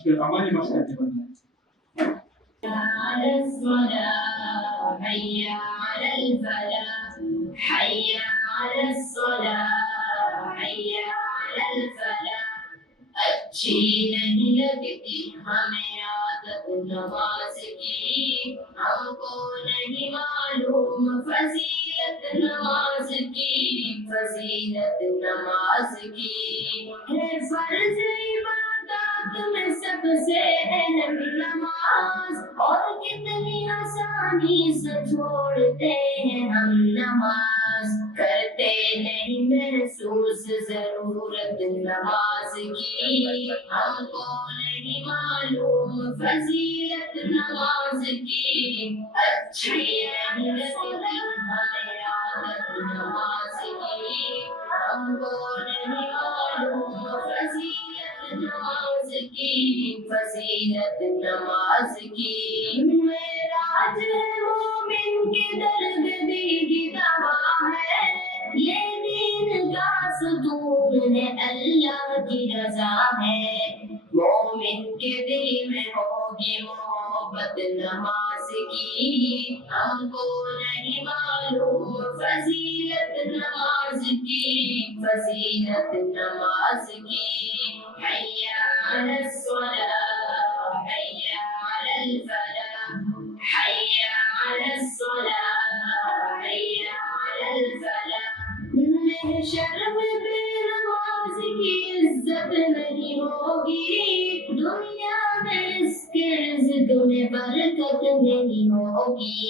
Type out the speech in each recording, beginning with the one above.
हमारी मस्जिद में बनना है। على الصلاة حي على الفلاح حي على الصلاة حي على الفلاح अच्छी नहीं लगती हमें आदत नमाज की हमको नहीं मालूम फजीलत नमाज की फजीलत नमाज की है फर्ज इबादत में सबसे अहम नमाज और कितनी आसानी से छोड़ते हैं हम नमाज करते नहीं महसूस जरूरत नमाज की हमको नहीं मालूम फजीलत नमाज की अच्छी नहीं लगती हमें आदत नमाज की हमको नहीं मालूम फजीलत नमाज की फजीलत नमाज की मेराज मोमिन के दर्द दिल की दवा है ये दीन का सुकून है अल्लाह की रजा है मोमिन के दिल में होगी मोहब्बत नमाज की हमको नहीं मालूम फजीलत नमाज की फजीलत नमाज की हैया अलस्सलाह हैया अलल फलाह हैया अलस्सलाह हैया अलल फलाह शर्म पे नमाज की इज्जत नहीं होगी दुनिया में इसके रिज़्क़ में बरकत नहीं होगी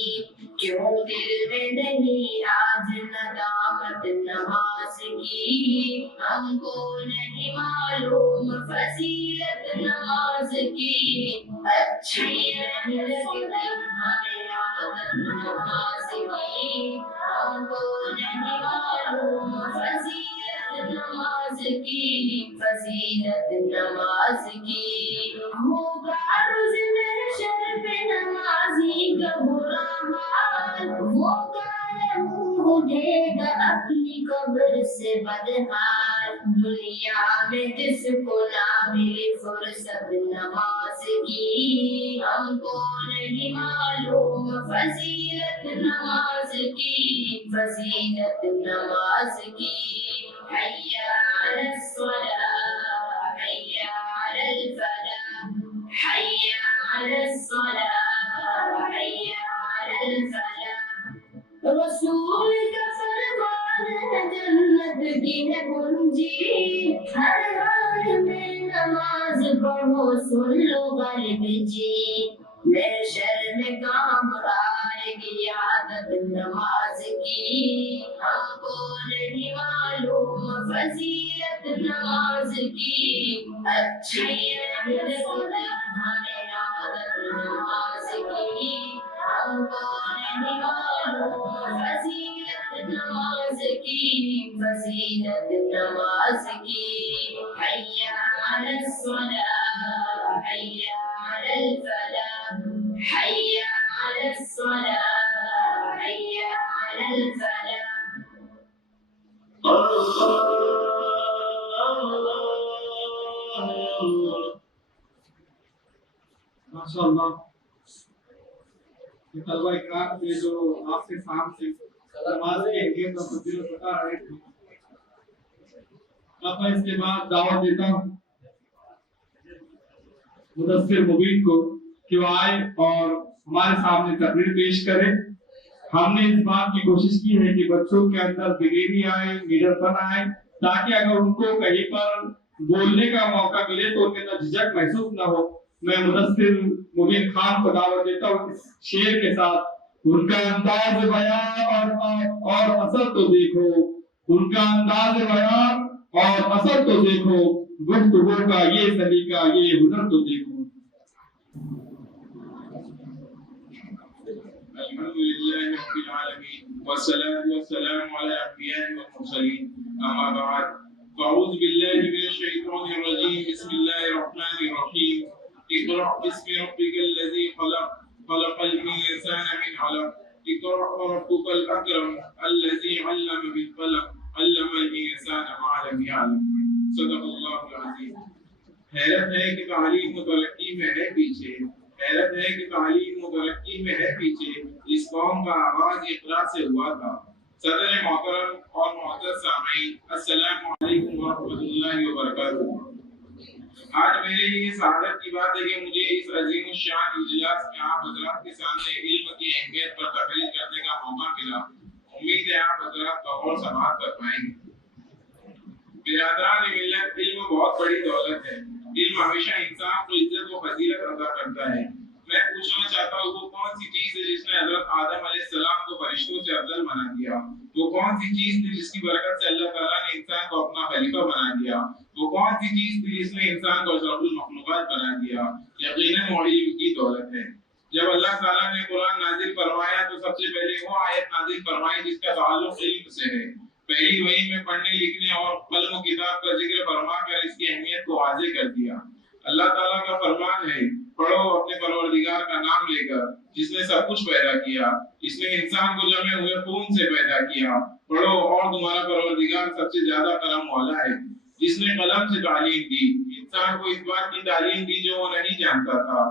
क्यों दिल में नहीं आज नदामत नमाज की हमको नहीं मालूम फजीलत नमाज की अच्छी नहीं लगती हमें आदत नमाज की हमको नहीं मालूम फजीलत नमाज की फजीलत नमाज की होगा रोज़ महशर पे नमाजी का बुरा हाल वो काले मुंह उठेगा अपनी कब्र से बदहाल दुनिया में जिसको ना मिली फुर्सत नमाज की हमको नहीं मालूम फजीलत नमाज की फजीलत नमाज की हैया अलस्सलाह हैया अलल फलाह हैया अलस्सलाह हैया अलल फलाह रसूल का फरमान है जन्नत की है कुंजी हर हाल में नमाज पढ़ो सुन लो गालिब जी महशर में काम आएगी आदत नमाज की हमको नहीं मालूम फजीलत नमाज की अच्छी नहीं लगती हमें आदत नमाज की हमको नहीं मालूम फजीलत नमाज की फजीलत नमाज की हैया अलस्सलाह हैया अलल फलाह हैया अलस्सलाह हैया अलल फलाह माशाअल्लाह ये तलबा इकराम ये जो आपके सामने नमाज के अहमियत और फजीलत बता रहे थे अब मैं इसके बाद दावत देता हूँ मुदस्सिर मुबीन को कि वो आए और हमारे सामने तकरीर पेश करे। हमने इस बात की कोशिश की है कि बच्चों के अंदर दिलेरी आए, निडरपन आए, ताकि अगर उनको कहीं पर बोलने का मौका मिले तो उनके अंदर झिझक महसूस न हो। मैं मुदस्सिर मुबीन खान को दावत देता हूँ इस शेर के साथ। उनका अंदाज बयान और असर तो देखो, उनका अंदाज बयान और असर तो देखो, गुफ्तगू का ये सलीका ये हुनर तो देखो। अल्हम्दुलिल्लाहि रब्बिल आलमीन वस्सलातु वस्सलामु अला अंबिया'i वल मुरसलीन अम्मा बाद फ़अऊज़ु बिल्लाहि मिनश शैतानिर रजीम बिस्मिल्लाहिर रहमानिर रहीम इक़रा बिस्मि रब्बिकल लज़ी खलक़ खलक़ल इंसाना मिन अलक़ इक़रा व रब्बुकल अकरम अल्लज़ी अल्लम बिल क़लम अल्लमल इंसाना मा लम यअलम सदक़ल्लाहुल अज़ीम। حیرت ہے کہ تعلیم و ترقی میں ہے پیچھے، حیرت ہے کہ تعلیم و ترقی میں ہے پیچھے، اس قوم کا آغاز اقرا سے ہوا تھا۔ صدر محترم اور معزز سامعین، السلام علیکم ورحمۃ اللہ وبرکاتہ۔ آج میرے لیے سعادت کی بات ہے کہ مجھے اس عظیم الشان اجلاس میں آپ حضرات کے سامنے علم کی اہمیت پر تقریر کرنے کا موقع ملا۔ امید ہے آپ حضرات غور سماعت کر پائیں گے۔ برادران ملت، علم بہت بڑی دولت ہے۔ علم ہمیشہ انسان کو عزت و فضیلت عطا کرتا ہے۔ میں پوچھنا چاہتا ہوں وہ کون سی چیز ہے جس نے حضرت آدم علیہ السلام کو فرشتوں سے افضل بنا دیا؟ وہ کون سی چیز تھی جس کی برکت سے اللہ تعالیٰ نے انسان کو اپنا خلیفہ بنا دیا؟ وہ کون سی چیز تھی جس نے انسان کو اشرف المخلوقات بنا دیا؟ یقیناً وہ علم کی دولت ہے۔ جب اللہ تعالیٰ نے قرآن نازل فرمایا تو سب سے پہلے وہ آیت نازل فرمائی جس کا تعلق علم سے ہے۔ پہلی وحی میں پڑھنے لکھنے اور قلم و کتاب کا ذکر فرما کر اس کی اہمیت کو واضح کر دیا۔ اللہ تعالیٰ کا فرمان ہے، پڑھو اپنے پروردگار کا نام لے کر جس نے سب کچھ پیدا کیا، اس نے انسان کو جمے ہوئے خون سے پیدا کیا۔ پڑھو اور تمہارا پروردگار سب سے زیادہ کرم والا ہے جس نے قلم سے تعلیم دی، انسان کو اس بات کی تعلیم دی جو وہ نہیں جانتا تھا۔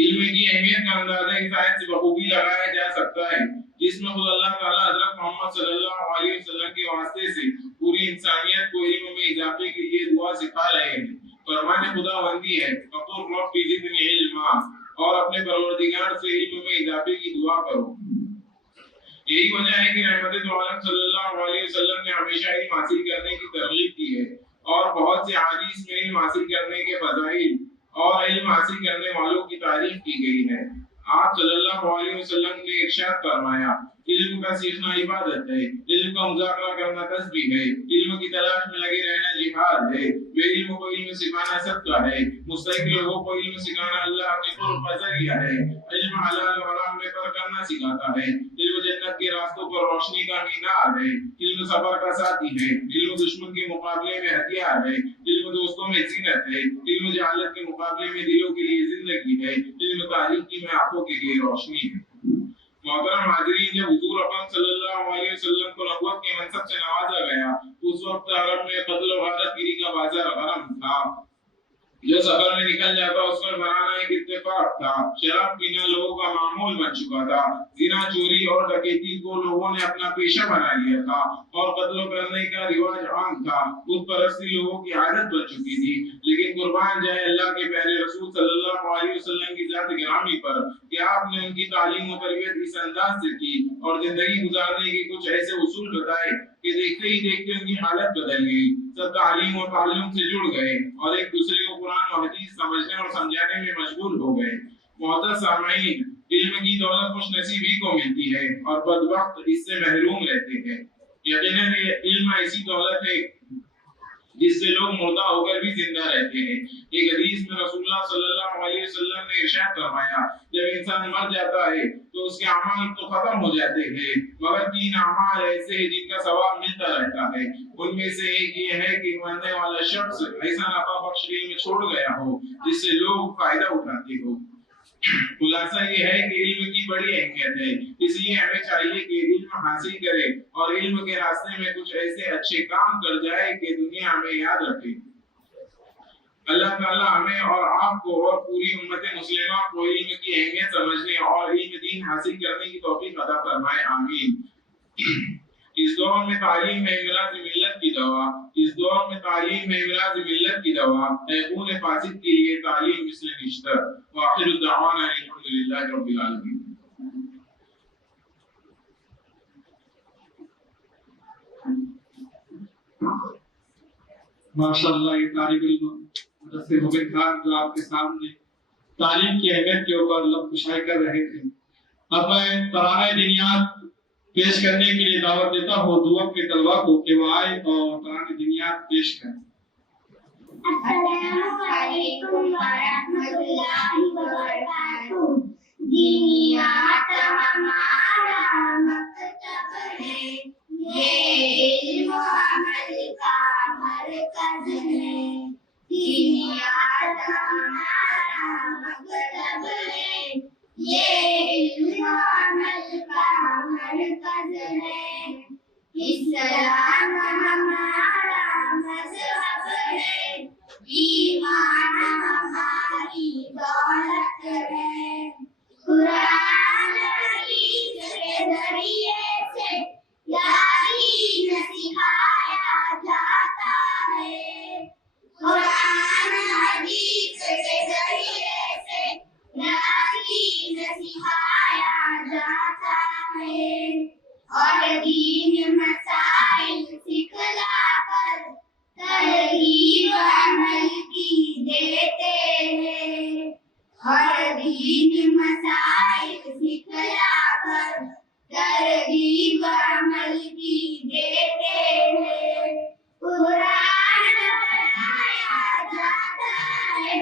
علم کی اہمیت کا اندازہ اس آیت سے بخوبی لگایا جا سکتا ہے جس میں خود اللہ تعالیٰ حضرت محمد صلی اللہ علیہ وسلم کے واسطے سے پوری انسانیت کو علم میں اضافے کے لیے دعا سکھا رہے ہیں۔ فرمان خدا بندی ہے، فقل رب زدنی علما، اور اپنے پروردگار سے علم میں اضافے کی دعا کرو۔ یہی وجہ ہے کہ رحمت دو عالم صلی اللہ علیہ وسلم نے ہمیشہ علم حاصل کرنے کی ترغیب کی ہے اور بہت سے احادیث میں علم حاصل کرنے کے فضائل اور علم حاصل کرنے والوں کی تعریف کی گئی ہے۔ آپ صلی اللہ علیہ وسلم نے ارشاد فرمایا، علم کا سیکھنا عبادت ہے، علم کا مذاکرہ کرنا تسبیح ہے، علم کی تلاش میں لگے رہنا جہاد ہے، بے علم کو علم سکھانا صدقہ ہے، مستحق لوگوں کو علم سکھانا اللہ کے قرب کا ذریعہ ہے، علم حلال و حرام میں فرق کرنا سکھاتا ہے، علم جنت کے راستوں پر روشنی کا مینار ہے، علم صبر کا ساتھی ہے، علم دشمن کے مقابلے میں ہتھیار ہے، علم دوستوں میں زینت ہے، علم جہالت کے مقابلے میں دلوں کے لیے زندگی ہے، علم تاریخ کی میں آنکھوں کے لیے روشنی ہے۔ محترم حاضرین، جب حضور اکرم صلی اللہ علیہ وسلم کو نبوت کے منصب سے نوازا گیا اس وقت عرب میں قتل و غارت گیری کا بازار حرم تھا۔ جو سفر میں نکل جاتا اس پر بنانا ایک اتفاق تھا۔ شراب پینا لوگوں کا معمول بن چکا تھا۔ زنا، چوری اور ڈکیتی کو لوگوں نے اپنا پیشہ بنا لیا تھا اور قتل کرنے کا رواج عام تھا۔ بت پرستی لوگوں کی عادت بن چکی تھی۔ لیکن قربان جائے اللہ کے پیارے رسول صلی اللہ علیہ وسلم کی ذات گرامی پر کہ آپ نے ان کی تعلیم و تربیت اس انداز سے کی اور زندگی گزارنے کے کچھ ایسے اصول بتائے کہ دیکھتے ہی دیکھتے ان کی حالت بدل گئی۔ سب تعلیم و تعلم سے جڑ گئے اور ایک دوسرے کو قرآن و حدیث سمجھنے اور سمجھانے میں مشغول ہو گئے۔ معزز سامعین، علم کی دولت خوش نصیب ہی کو ملتی ہے اور بدبخت اس سے محروم رہتے ہیں۔ یقیناً علم ایسی دولت ہے جس سے لوگ مردہ ہو کر بھی زندہ رہتے ہیں۔ ایک حدیث میں رسول اللہ صلی اللہ علیہ وسلم نے ارشاد فرمایا، جب انسان مر جاتا ہے تو اس کے اعمال تو ختم ہو جاتے ہیں مگر 3 اعمال ایسے ہیں جن کا ثواب ملتا رہتا ہے۔ ان میں سے ایک یہ ہے کہ مرنے والا شخص ایسا نفع بخش علم چھوڑ گیا ہو جس سے لوگ فائدہ اٹھاتے ہو۔ خلاصہ یہ ہے کہ علم کی بڑی اہمیت ہے، اس لیے ہمیں چاہیے کہ علم حاصل کرے اور علم کے راستے میں کچھ ایسے اچھے کام کر جائے کہ دنیا ہمیں یاد رکھے۔ اللہ تعالیٰ ہمیں اور آپ کو اور پوری امت مسلمہ کو علم کی اہمیت سمجھنے اور علم دین حاصل کرنے کی توفیق عطا فرمائے، آمین۔ اس دور میں تعلیم میں امراض ملت کی دوا، اس دور میں تعلیم میں امراض ملت کی دوا ہے خون فاسد کے لیے تعلیم مثل نشتر۔ وآخر الدعوانا الحمدللہ رب العالمین۔ ماشاءاللہ، یہ طالب علم مدثر حبیب خان جو آپ کے سامنے تعلیم کی اہمیت کے اوپر لفظ کشائی کر رہے تھے۔ اب میں ترانہ دینیات پیش کرنے کے لیے دعوت دیتا ہوں دعا کے طلبا کو کہ وہ آئے اور ترانہ دینیات پیش کریں۔ السلام علیکم ورحمۃ اللہ وبرکاتہ۔ دینیات ہمارا مکتب ہے، یہ علم و عمل کا مرکز ہے۔ دینیات ہمارا مکتب ہے، یہ علم و عمل کا مرکز ہے۔ اسلام ہمارا مذہب ہے، ईमान हमारी दौलत है। कुरान हदीस के जरिए से यादीन सिखाया जाता है। कुरान हदीस के जरिए से यादीन सिखाया जाता है और दीन मसाइल सिखलाकर तरगीब अमल की देते हैं और दीन मसाइल सिखलाकर तरगीब अमल की देते हैं। कुरान पढ़ाया जाता है,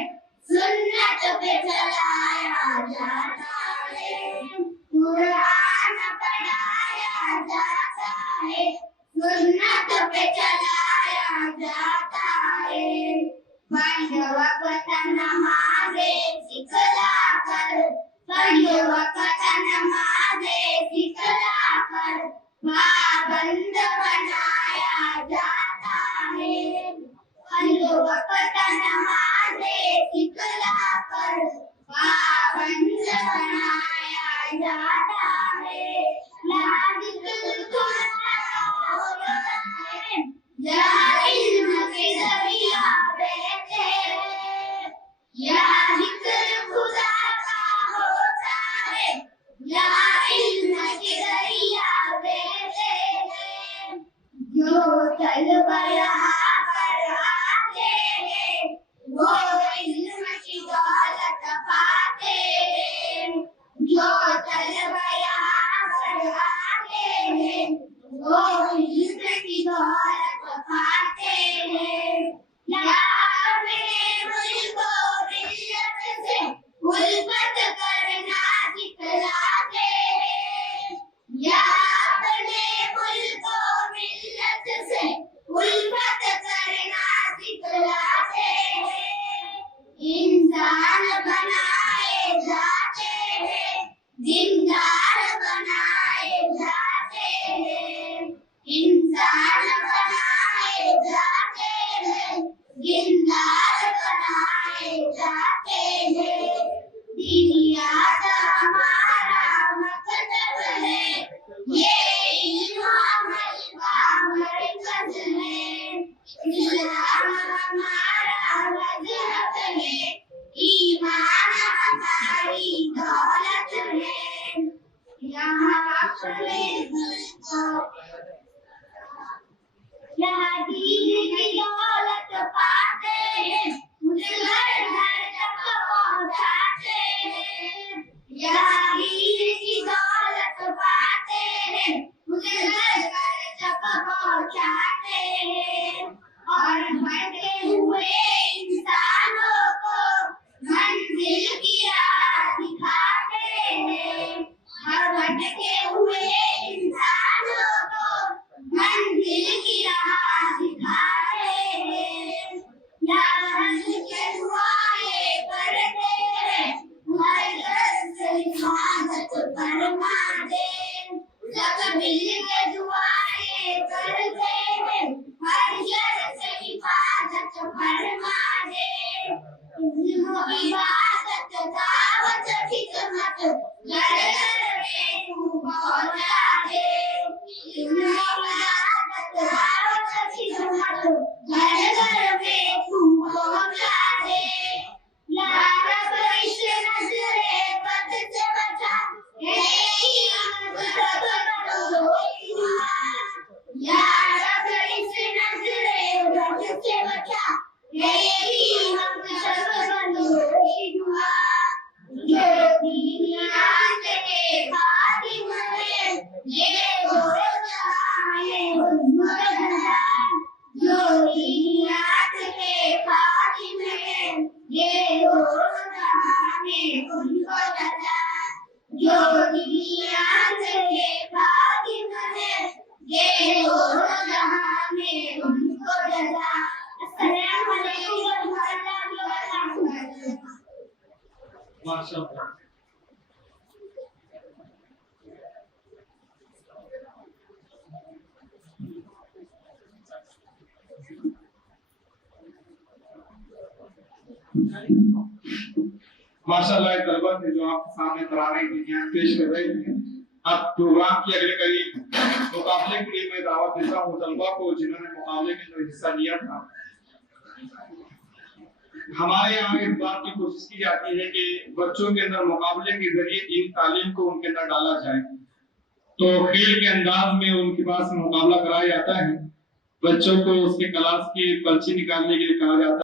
सुन्नत पे चलाया जाता है। कुरान पढ़ाया जाता है, सुन्नत पे चलाया जाता है। पंज वक्त नमाज़ें सिखलाकर, पंज वक्त नमाज़ें सिखलाकर पाबंद बनाया जाता है। पंज वक्त नमाज़ें सिखलाकर पाबंद बनाया जाता है। यहाँ जिक्र होता है, यहाँ इल्म के दरिया बहते हैं। यहाँ जिक्र खुदा का होता है, यहाँ इल्म के दरिया बहते हैं। जो तलबा यहाँ पर आते हैं, वो इल्म की दौलत पाते हैं। जो तलबा यहाँ पर आते हैं, वो इल्म की दौलत पाते हैं। यहाँ अपने मुल्क और मिल्लत से उल्फत करना सिखलाते हैं। यहाँ अपने मुल्क और मिल्लत से उल्फत करना सिखलाते हैं। इंसान बनाए जाते हैं, जिंदार बनाए जाते हैं। इंसान बनाए जाते हैं, जिंदार बनाए जाते हैं। दीनियात हमारा मकसद है, ये इल्म अमल का मरकज है। इस्लाम हमारा मजहब है, ईमान हमारी दौलत है। यहाँ अपने यहाँ दीन की दौलत पाते हैं, मुझे घर घर तक पहुँचाते हैं। यहाँ दीन की दौलत पाते हैं, मुझे घर घर तक पहुँचाते हैं और बढ़ते हुए इंसानों को मंजिल की राह दिखाते हैं और भटके हुए इंसानों को मंजिल की राह दिखाते हैं। यहाँ के दुआएं करते हैं, हर घर से हिफाजत फरमा दे। सब मिल के दुआएं करते हैं, हर घर से हिफाजत फरमा दे। इबादत दावत खिदमत घर घर में तू पहुँचा दे। इबादत दावत खिदमत घर घर में तू पहुँचा दे। या रब इस नजरे बद से बचा, यही हम सब रोई दुआ। या रब इस नजरे बद से बचा, यही हम सब रोई दुआ। जो दीनियात के खातिम है, ये हो जाए उनको जज़ा। जो दीनियात के खातिम है, ये हो जाए उनको जज़ा। जो दीनियात के खातिम है, ये हो जाए उनको जज़ा। अस्सलामु अलैकुम व रहमतुल्लाहि व बरकातुहू। माशाअल्लाह। माशाल्लाह तलबा थे जो आपके सामने तराने की ज्ञान पेश कर रहे थे। अब प्रोग्राम की अगले करीब मुकाबले के लिए मैं दावत देता हूँ तलबा को जिन्होंने मुकाबले के अंदर हिस्सा लिया था। हमारे यहाँ इस बात की कोशिश की जाती है कि बच्चों के अंदर मुकाबले के जरिए दीन तालीम को उनके अंदर डाला जाए, तो खेल के अंदाज में उनके पास मुकाबला कराया जाता है। बच्चों को उसके क्लास की पर्ची निकालने के लिए कहा जाता है।